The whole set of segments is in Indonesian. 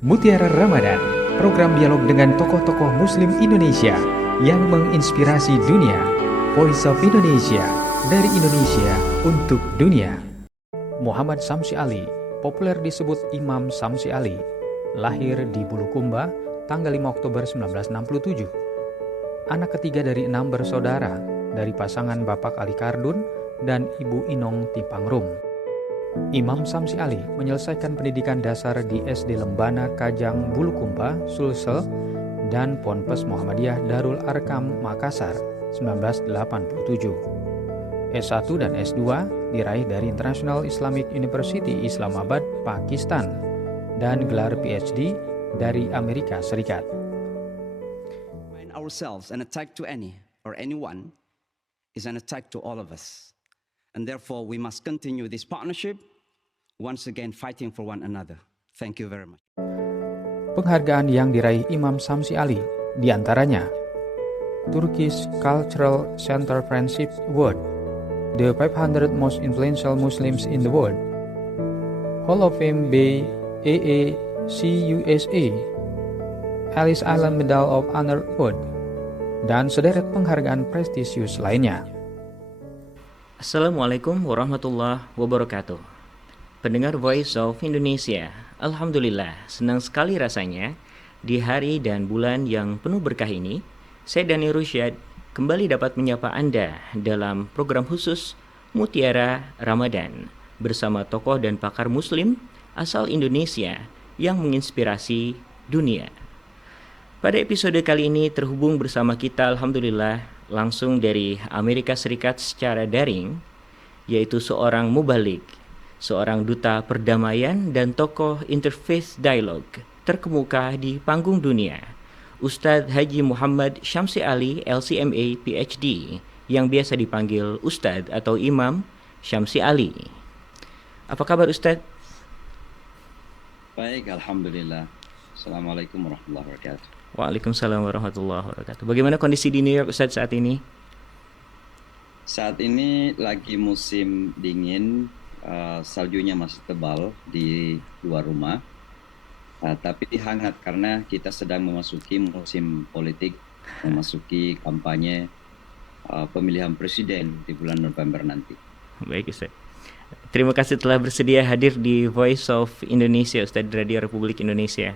Mutiara Ramadan, program dialog dengan tokoh-tokoh Muslim Indonesia yang menginspirasi dunia. Voice of Indonesia, dari Indonesia untuk dunia. Muhammad Samsi Ali, populer disebut Imam Samsi Ali, lahir di Bulukumba, tanggal 5 Oktober 1967. Anak ketiga dari 6 bersaudara, dari pasangan Bapak Ali Kardun dan Ibu Inong Tipangrum. Imam Samsi Ali menyelesaikan pendidikan dasar di SD Lembana Kajang Bulukumba, Sulsel, dan Ponpes Muhammadiyah Darul Arkam Makassar 1987. S1 dan S2 diraih dari International Islamic University Islamabad, Pakistan, dan gelar PhD dari Amerika Serikat. Ourselves, an attack to any or anyone is an attack to all of us. And therefore we must continue this partnership, once again fighting for one another. Thank you very much. Penghargaan yang diraih Imam Samsi Ali diantaranya Turkish Cultural Center Friendship Award, the 500 Most Influential Muslims in the World, Hall of Fame BAACUSA, Ellis Island Medal of Honor Award, dan sederet penghargaan prestisius lainnya. Assalamualaikum warahmatullahi wabarakatuh. Pendengar Voice of Indonesia, Alhamdulillah senang sekali rasanya di hari dan bulan yang penuh berkah ini, saya Dani Rusyad kembali dapat menyapa Anda dalam program khusus Mutiara Ramadan bersama tokoh dan pakar Muslim asal Indonesia yang menginspirasi dunia. Pada episode kali ini terhubung bersama kita Alhamdulillah langsung dari Amerika Serikat secara daring, yaitu seorang mubalik, seorang duta perdamaian dan tokoh interfaith dialogue terkemuka di panggung dunia, Ustadz Haji Muhammad Syamsi Ali LCMA PhD, yang biasa dipanggil Ustadz atau Imam Syamsi Ali. Apa kabar Ustadz? Baik, Alhamdulillah. Assalamualaikum warahmatullahi wabarakatuh. Waalaikumsalam warahmatullahi wabarakatuh. Bagaimana kondisi di New York Ustadz saat ini? Saat ini lagi musim dingin, saljunya masih tebal di luar rumah, tapi hangat karena kita sedang memasuki musim politik, memasuki kampanye pemilihan presiden di bulan November nanti. Baik Ustadz. Terima kasih telah bersedia hadir di Voice of Indonesia, Ustadz, Radio Republik Indonesia.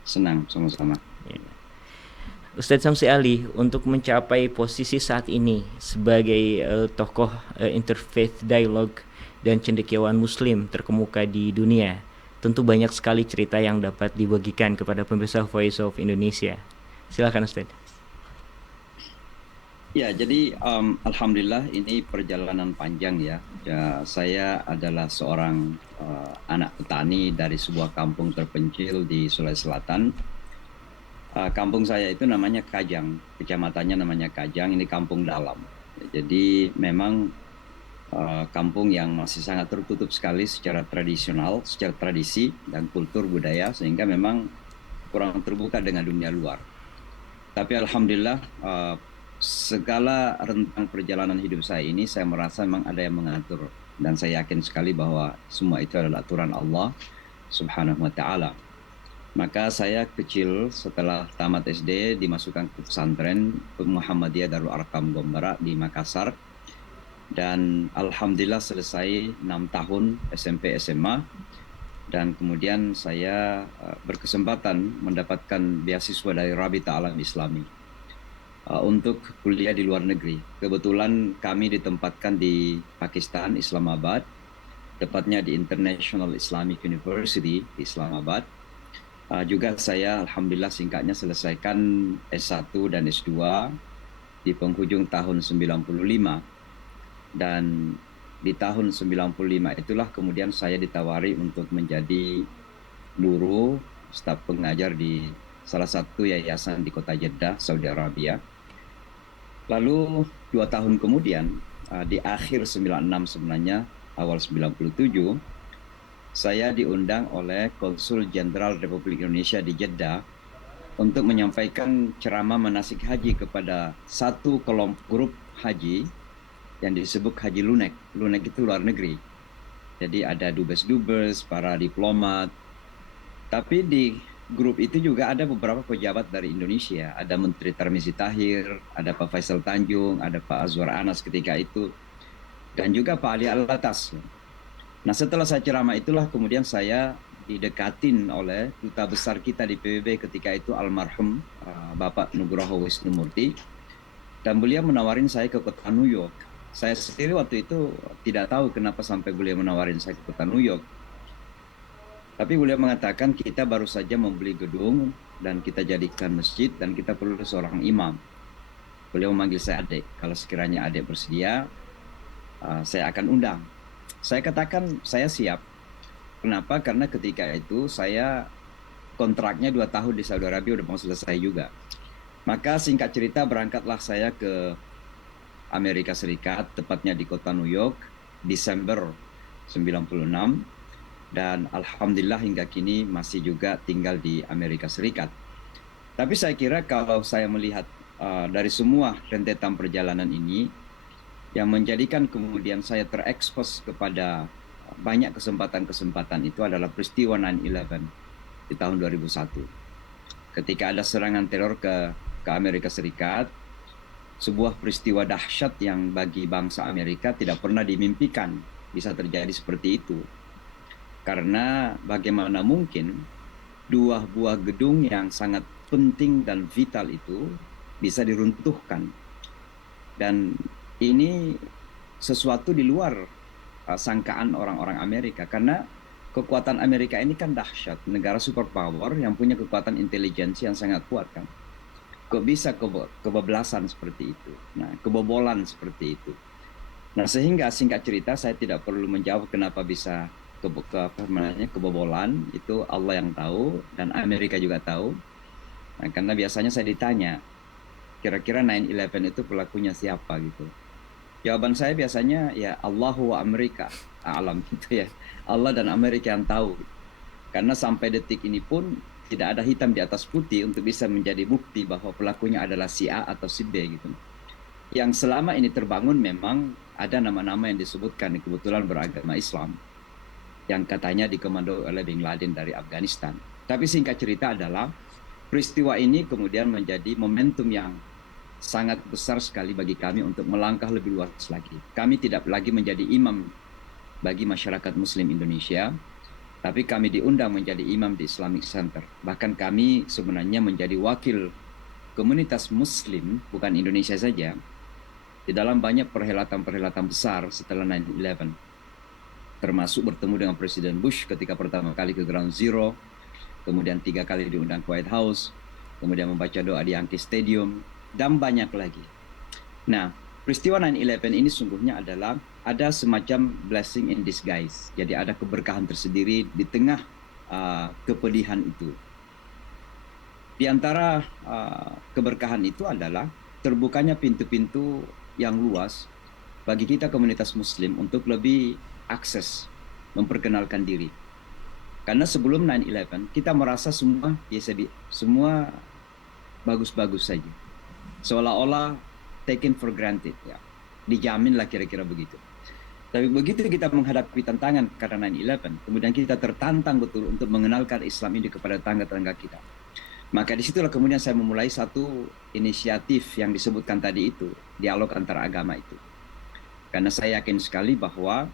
Senang, sama-sama. Ustadz Samsi Ali, untuk mencapai posisi saat ini sebagai tokoh interfaith dialogue dan cendekiawan Muslim terkemuka di dunia, tentu banyak sekali cerita yang dapat dibagikan kepada pemirsa Voice of Indonesia. Silakan Ustadz. Ya, jadi Alhamdulillah ini perjalanan panjang ya. Saya adalah seorang anak petani dari sebuah kampung terpencil di Sulawesi Selatan. Kampung saya itu namanya Kajang, kecamatannya namanya Kajang, ini kampung dalam. Jadi memang kampung yang masih sangat tertutup sekali secara tradisional, secara tradisi dan kultur budaya, sehingga memang kurang terbuka dengan dunia luar. Tapi Alhamdulillah segala rentang perjalanan hidup saya ini, saya merasa memang ada yang mengatur. Dan saya yakin sekali bahwa semua itu adalah aturan Allah Subhanahu wa ta'ala. Maka saya kecil setelah tamat SD dimasukkan ke pesantren Muhammadiyah Darul Arkam Gombara di Makassar. Dan Alhamdulillah selesai 6 tahun SMP SMA. Dan kemudian saya berkesempatan mendapatkan beasiswa dari Rabita Alam Islami untuk kuliah di luar negeri. Kebetulan kami ditempatkan di Pakistan, Islamabad, tepatnya di International Islamic University di Islamabad. Juga saya alhamdulillah singkatnya selesaikan S1 dan S2 di penghujung tahun 95. Dan di tahun 95 itulah kemudian saya ditawari untuk menjadi guru, staf pengajar di salah satu yayasan di kota Jeddah, Saudi Arabia. Lalu 2 tahun kemudian, di akhir 96 sebenarnya, awal 97, saya diundang oleh Konsul Jenderal Republik Indonesia di Jeddah untuk menyampaikan ceramah manasik haji kepada satu kelompok grup haji yang disebut Haji Lunek. Lunek itu luar negeri. Jadi ada dubes-dubes, para diplomat, Tapi di grup itu juga ada beberapa pejabat dari Indonesia. Ada Menteri Tarmizi Tahir, ada Pak Faisal Tanjung, ada Pak Azwar Anas ketika itu, dan juga Pak Ali Alatas. Nah, setelah saya ceramah itulah kemudian saya didekatin oleh duta besar kita di PBB ketika itu, almarhum Bapak Nugroho Wisnumurti, dan beliau menawarin saya ke kota New York. Saya sendiri waktu itu tidak tahu kenapa sampai beliau menawarin saya ke kota New York. Tapi beliau mengatakan kita baru saja membeli gedung dan kita jadikan masjid dan kita perlu seorang imam. Beliau memanggil saya adik. Kalau sekiranya adik bersedia, saya akan undang. Saya katakan saya siap. Kenapa? Karena ketika itu saya kontraknya 2 tahun di Saudi Arabia udah mau selesai juga. Maka singkat cerita berangkatlah saya ke Amerika Serikat, tepatnya di kota New York, Desember 96. Dan alhamdulillah hingga kini masih juga tinggal di Amerika Serikat. Tapi saya kira kalau saya melihat dari semua rentetan perjalanan ini, yang menjadikan kemudian saya terekspos kepada banyak kesempatan-kesempatan itu adalah peristiwa 9/11 di tahun 2001. Ketika ada serangan teror ke Amerika Serikat, sebuah peristiwa dahsyat yang bagi bangsa Amerika tidak pernah dimimpikan bisa terjadi seperti itu. Karena bagaimana mungkin 2 buah gedung yang sangat penting dan vital itu bisa diruntuhkan. Dan ini sesuatu di luar sangkaan orang-orang Amerika. Karena kekuatan Amerika ini kan dahsyat. Negara superpower yang punya kekuatan intelijensi yang sangat kuat kan. Kok bisa kebablasan seperti itu? Nah, kebobolan seperti itu. Nah, sehingga singkat cerita saya tidak perlu menjawab kenapa bisa kebobolan, itu Allah yang tahu dan Amerika juga tahu. Nah, karena biasanya saya ditanya, kira-kira 9/11 itu pelakunya siapa gitu. Jawaban saya biasanya ya Allah wa Amerika alam gitu ya. Allah dan Amerika yang tahu. Karena sampai detik ini pun tidak ada hitam di atas putih untuk bisa menjadi bukti bahwa pelakunya adalah si A atau si B gitu. Yang selama ini terbangun memang ada nama-nama yang disebutkan kebetulan beragama Islam, yang katanya dikomando oleh Bin Laden dari Afghanistan. Tapi singkat cerita adalah peristiwa ini kemudian menjadi momentum yang sangat besar sekali bagi kami untuk melangkah lebih luas lagi. Kami tidak lagi menjadi imam bagi masyarakat Muslim Indonesia, tapi kami diundang menjadi imam di Islamic Center. Bahkan kami sebenarnya menjadi wakil komunitas Muslim, bukan Indonesia saja, di dalam banyak perhelatan-perhelatan besar setelah 9/11. Termasuk bertemu dengan Presiden Bush ketika pertama kali ke Ground Zero, kemudian 3 kali diundang ke White House, kemudian membaca doa di Yankee Stadium, dan banyak lagi. Nah, peristiwa 9/11 ini sungguhnya adalah ada semacam blessing in disguise. Jadi ada keberkahan tersendiri di tengah kepedihan itu. Di antara keberkahan itu adalah terbukanya pintu-pintu yang luas bagi kita komunitas Muslim untuk lebih akses, memperkenalkan diri. Karena sebelum 9/11 kita merasa semua bagus-bagus saja. Seolah-olah taken for granted ya. Dijamin lah kira-kira begitu. Tapi begitu kita menghadapi tantangan karena 9/11, kemudian kita tertantang betul untuk mengenalkan Islam ini kepada tetangga-tetangga kita. Maka disitulah kemudian saya memulai satu inisiatif yang disebutkan tadi itu, dialog antara agama itu. Karena saya yakin sekali bahwa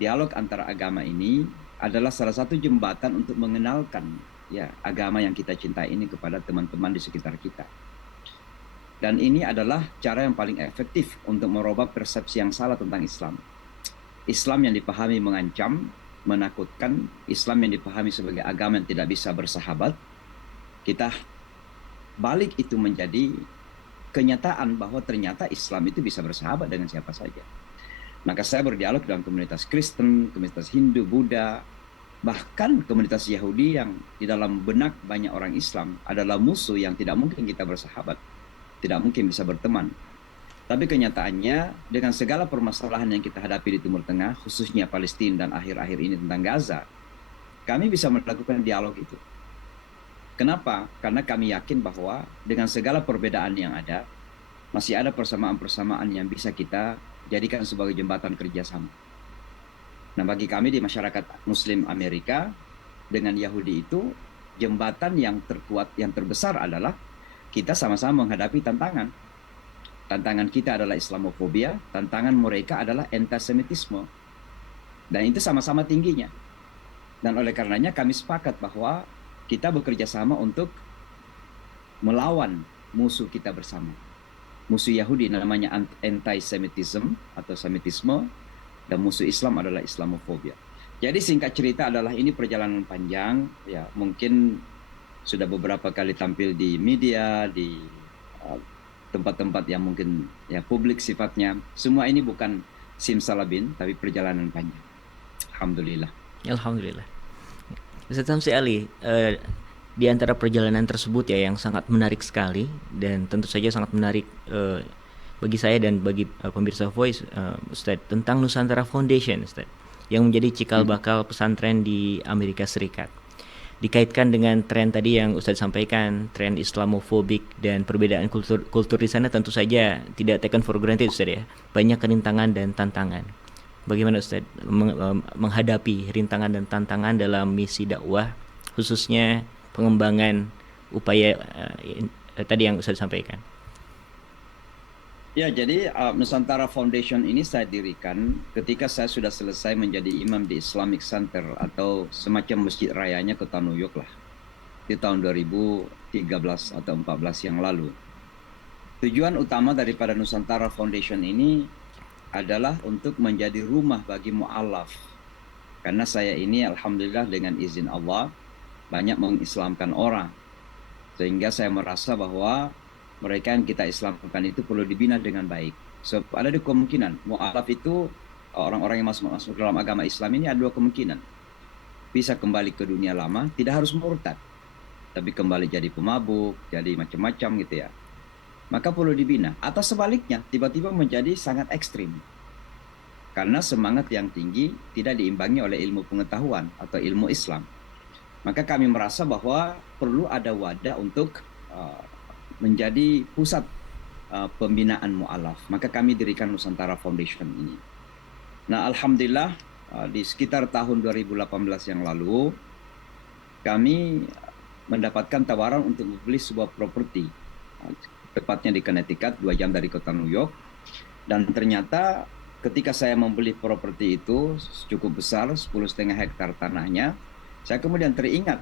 dialog antara agama ini adalah salah satu jembatan untuk mengenalkan ya agama yang kita cintai ini kepada teman-teman di sekitar kita. Dan ini adalah cara yang paling efektif untuk merubah persepsi yang salah tentang Islam. Islam yang dipahami mengancam, menakutkan, Islam yang dipahami sebagai agama yang tidak bisa bersahabat, kita balik itu menjadi kenyataan bahwa ternyata Islam itu bisa bersahabat dengan siapa saja. Maka saya berdialog dengan komunitas Kristen, komunitas Hindu, Buddha, bahkan komunitas Yahudi yang di dalam benak banyak orang Islam adalah musuh yang tidak mungkin kita bersahabat, tidak mungkin bisa berteman. Tapi kenyataannya dengan segala permasalahan yang kita hadapi di Timur Tengah, khususnya Palestina dan akhir-akhir ini tentang Gaza, kami bisa melakukan dialog itu. Kenapa? Karena kami yakin bahwa dengan segala perbedaan yang ada, masih ada persamaan-persamaan yang bisa kita jadikan sebagai jembatan kerjasama. Nah, bagi kami di masyarakat Muslim Amerika dengan Yahudi itu jembatan yang terkuat, yang terbesar adalah kita sama-sama menghadapi tantangan. Tantangan kita adalah Islamofobia, tantangan mereka adalah antisemitisme. Dan itu sama-sama tingginya. Dan oleh karenanya kami sepakat bahwa kita bekerja sama untuk melawan musuh kita bersama. Musuh Yahudi namanya anti-Semitism atau Semitisme, dan musuh Islam adalah Islamofobia. Jadi singkat cerita adalah ini perjalanan panjang, ya mungkin sudah beberapa kali tampil di media, di tempat-tempat yang mungkin ya publik sifatnya. Semua ini bukan simsalabim, tapi perjalanan panjang. Alhamdulillah. Alhamdulillah. Ustaz Samsi Ali, di antara perjalanan tersebut ya yang sangat menarik sekali dan tentu saja sangat menarik bagi saya dan bagi pemirsa Voice, Ustaz, tentang Nusantara Foundation, Ustaz, yang menjadi cikal bakal pesantren di Amerika Serikat. Dikaitkan dengan tren tadi yang Ustaz sampaikan, tren Islamofobik dan perbedaan kultur di sana tentu saja tidak taken for granted, Ustaz ya. Banyak kerintangan dan tantangan. Bagaimana Ustaz menghadapi rintangan dan tantangan dalam misi dakwah, khususnya pengembangan upaya tadi yang Ustaz sampaikan? Ya, jadi Nusantara Foundation ini saya dirikan ketika saya sudah selesai menjadi imam di Islamic Center atau semacam masjid rayanya kota New York lah, di tahun 2013 atau 14 yang lalu. Tujuan utama daripada Nusantara Foundation ini adalah untuk menjadi rumah bagi mu'alaf. Karena saya ini alhamdulillah dengan izin Allah banyak mengislamkan orang. Sehingga saya merasa bahwa mereka yang kita Islamkan itu perlu dibina dengan baik. So, ada dua kemungkinan. Mu'alaf itu orang-orang yang masuk dalam agama Islam ini ada dua kemungkinan. Bisa kembali ke dunia lama, tidak harus murtad, tapi kembali jadi pemabuk, jadi macam-macam gitu ya. Maka perlu dibina. Atau sebaliknya, tiba-tiba menjadi sangat ekstrim. Karena semangat yang tinggi tidak diimbangi oleh ilmu pengetahuan atau ilmu Islam. Maka kami merasa bahwa perlu ada wadah untuk menjadi pusat pembinaan mu'alaf. Maka kami dirikan Nusantara Foundation ini. Nah, alhamdulillah di sekitar tahun 2018 yang lalu kami mendapatkan tawaran untuk membeli sebuah properti, tepatnya di Connecticut, 2 jam dari kota New York. Dan ternyata ketika saya membeli properti itu cukup besar, 10,5 hektar tanahnya, saya kemudian teringat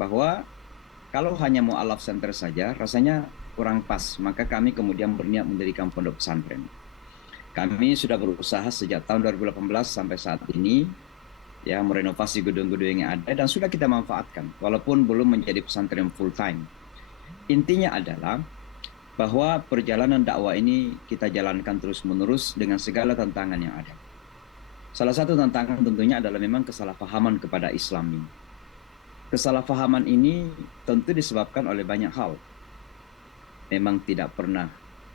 bahwa kalau hanya mu'alaf center saja, rasanya kurang pas. Maka kami kemudian berniat mendirikan pondok pesantren. Kami sudah berusaha sejak tahun 2018 sampai saat ini, ya merenovasi gedung-gedung yang ada dan sudah kita manfaatkan, walaupun belum menjadi pesantren full time. Intinya adalah bahwa perjalanan dakwah ini kita jalankan terus-menerus dengan segala tantangan yang ada. Salah satu tantangan tentunya adalah memang kesalahpahaman kepada Islam ini. Kesalahpahaman ini tentu disebabkan oleh banyak hal. Memang tidak pernah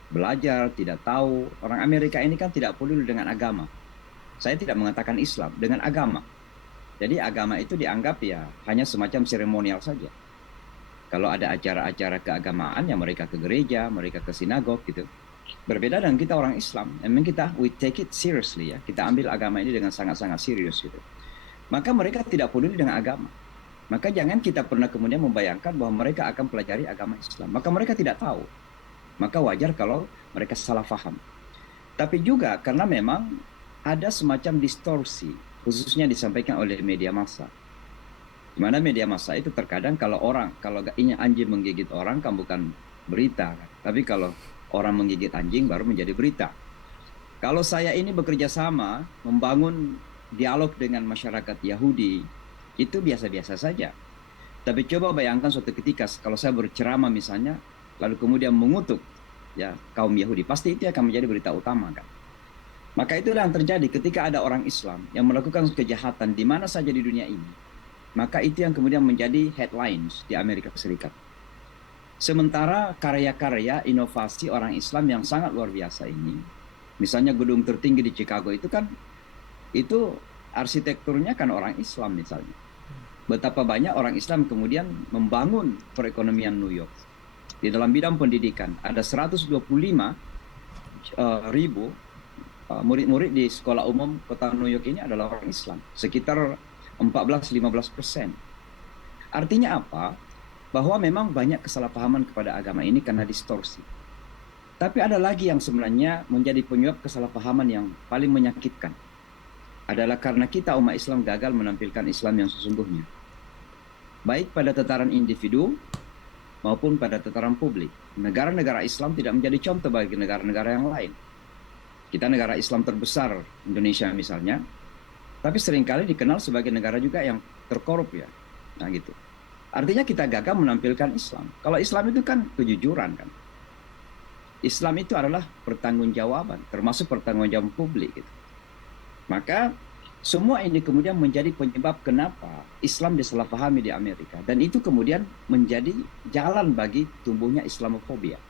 belajar, tidak tahu. Orang Amerika ini kan tidak peduli dengan agama. Saya tidak mengatakan Islam, dengan agama. Jadi agama itu dianggap ya hanya semacam seremonial saja. Kalau ada acara-acara keagamaan ya mereka ke gereja, mereka ke sinagog gitu. Berbeda dengan kita orang Islam. Memang kita we take it seriously ya. Kita ambil agama ini dengan sangat-sangat serius gitu. Maka mereka tidak peduli dengan agama. Maka jangan kita pernah kemudian membayangkan bahwa mereka akan pelajari agama Islam. Maka mereka tidak tahu. Maka wajar kalau mereka salah faham. Tapi juga karena memang ada semacam distorsi, khususnya disampaikan oleh media massa. Di mana media massa itu terkadang kalau ini anjing menggigit orang kan bukan berita. Tapi kalau orang menggigit anjing baru menjadi berita. Kalau saya ini bekerja sama membangun dialog dengan masyarakat Yahudi, itu biasa-biasa saja. Tapi coba bayangkan suatu ketika kalau saya berceramah misalnya, lalu kemudian mengutuk ya kaum Yahudi, pasti itu akan menjadi berita utama kan. Maka itulah yang terjadi ketika ada orang Islam yang melakukan kejahatan di mana saja di dunia ini. Maka itu yang kemudian menjadi headlines di Amerika Serikat. Sementara karya-karya inovasi orang Islam yang sangat luar biasa ini, misalnya gedung tertinggi di Chicago itu kan, itu arsitekturnya kan orang Islam misalnya. Betapa banyak orang Islam kemudian membangun perekonomian New York. Di dalam bidang pendidikan, ada 125 ribu murid-murid di sekolah umum kota New York ini adalah orang Islam. Sekitar 14-15%. Artinya apa? Bahwa memang banyak kesalahpahaman kepada agama ini karena distorsi. Tapi ada lagi yang sebenarnya menjadi penyebab kesalahpahaman yang paling menyakitkan. Adalah karena kita umat Islam gagal menampilkan Islam yang sesungguhnya. Baik pada tataran individu maupun pada tataran publik. Negara-negara Islam tidak menjadi contoh bagi negara-negara yang lain. Kita negara Islam terbesar, Indonesia misalnya, tapi seringkali dikenal sebagai negara juga yang terkorup ya. Nah gitu. Artinya kita gagal menampilkan Islam. Kalau Islam itu kan kejujuran kan. Islam itu adalah pertanggungjawaban, termasuk pertanggungjawaban publik gitu. Maka semua ini kemudian menjadi penyebab kenapa Islam disalahpahami di Amerika. Dan itu kemudian menjadi jalan bagi tumbuhnya Islamofobia.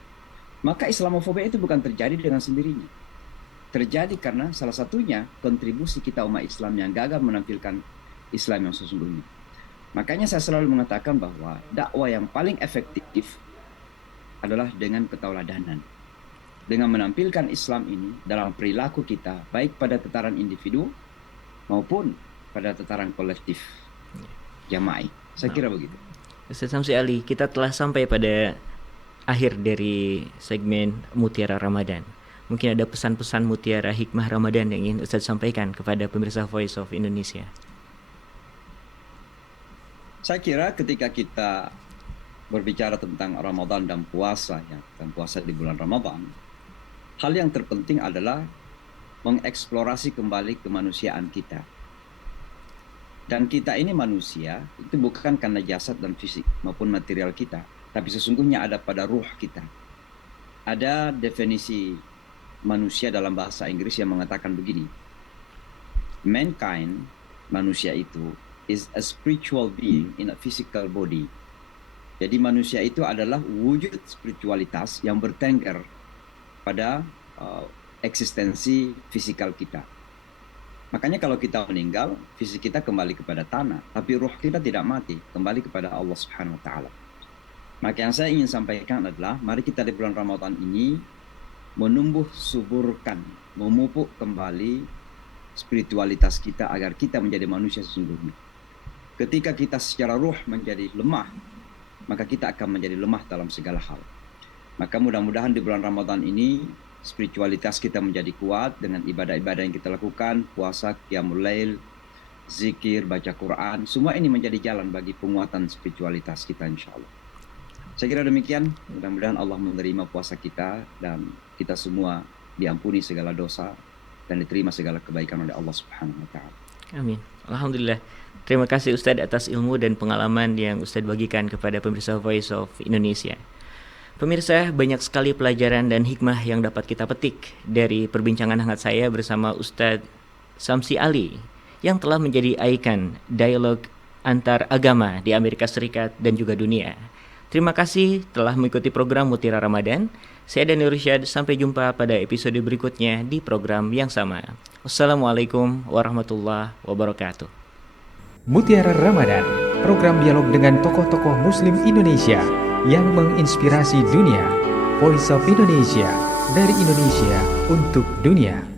Maka Islamofobia itu bukan terjadi dengan sendirinya. Terjadi karena salah satunya kontribusi kita umat Islam yang gagal menampilkan Islam yang sesungguhnya. Makanya saya selalu mengatakan bahwa dakwah yang paling efektif adalah dengan ketauladanan. Dengan menampilkan Islam ini dalam perilaku kita, baik pada tataran individu maupun pada tataran kolektif jama'i. Saya kira begitu. Ustaz Samsi Ali, kita telah sampai pada akhir dari segmen Mutiara Ramadan. Mungkin ada pesan-pesan mutiara hikmah Ramadan yang ingin Ustaz sampaikan kepada pemirsa Voice of Indonesia. Saya kira ketika kita berbicara tentang Ramadan dan puasa, ya, dan puasa di bulan Ramadan, hal yang terpenting adalah mengeksplorasi kembali kemanusiaan kita. Dan kita ini manusia, itu bukan karena jasad dan fisik maupun material kita, tapi sesungguhnya ada pada ruh kita. Ada definisi manusia dalam bahasa Inggris yang mengatakan begini, mankind, manusia itu, is a spiritual being in a physical body. Jadi manusia itu adalah wujud spiritualitas yang bertengger pada eksistensi fisikal kita. Makanya kalau kita meninggal, fisik kita kembali kepada tanah, tapi ruh kita tidak mati, kembali kepada Allah Subhanahu wa taala. Maka yang saya ingin sampaikan adalah mari kita di bulan Ramadan ini menumbuh suburkan, memupuk kembali spiritualitas kita agar kita menjadi manusia sesungguhnya. Ketika kita secara ruh menjadi lemah, maka kita akan menjadi lemah dalam segala hal. Maka mudah-mudahan di bulan Ramadan ini spiritualitas kita menjadi kuat dengan ibadah-ibadah yang kita lakukan, puasa, qiyamul lail, zikir, baca Quran, semua ini menjadi jalan bagi penguatan spiritualitas kita insyaAllah. Saya kira demikian, mudah-mudahan Allah menerima puasa kita dan kita semua diampuni segala dosa dan diterima segala kebaikan oleh Allah Subhanahu wa taala. Amin. Alhamdulillah. Terima kasih Ustadz atas ilmu dan pengalaman yang Ustadz bagikan kepada pemirsa Voice of Indonesia. Pemirsa, banyak sekali pelajaran dan hikmah yang dapat kita petik dari perbincangan hangat saya bersama Ustadz Samsi Ali yang telah menjadi ikon dialog antar agama di Amerika Serikat dan juga dunia. Terima kasih telah mengikuti program Mutiara Ramadan. Saya Dani Rusyad, sampai jumpa pada episode berikutnya di program yang sama. Wassalamualaikum warahmatullahi wabarakatuh. Mutiara Ramadan, program dialog dengan tokoh-tokoh Muslim Indonesia yang menginspirasi dunia. Voice of Indonesia, dari Indonesia untuk dunia.